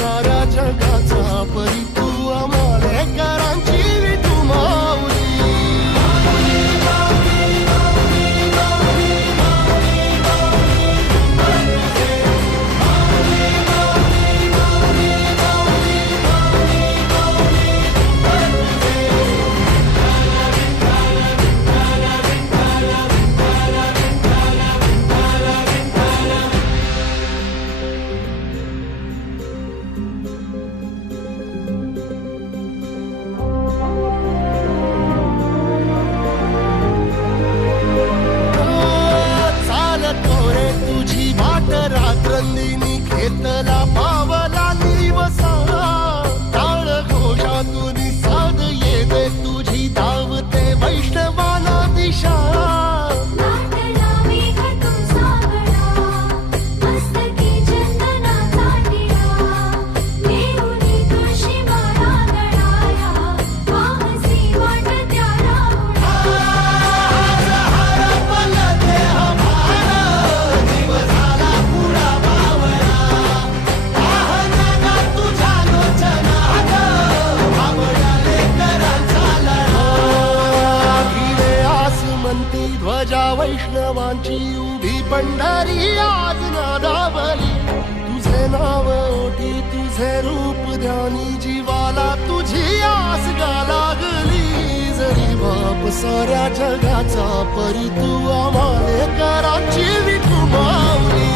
साऱ्या जगाचा परी तू आम्हाले करांची विठू माऊली. रात्रंदिनी घेतला पावला दिवसा टाळ घोषातून साध येते तुझी धावते वैष्णवाना दिशा. ध्वजा वैष्णवांची उभी पंढरी आज नादावली. तुझे नाव ओठी तुझे रूप ध्यानी जीवाला तुझी आस गा लागली. जरी बाप साऱ्या जगाचा परी तू आम्हाले करांची विठू माऊली.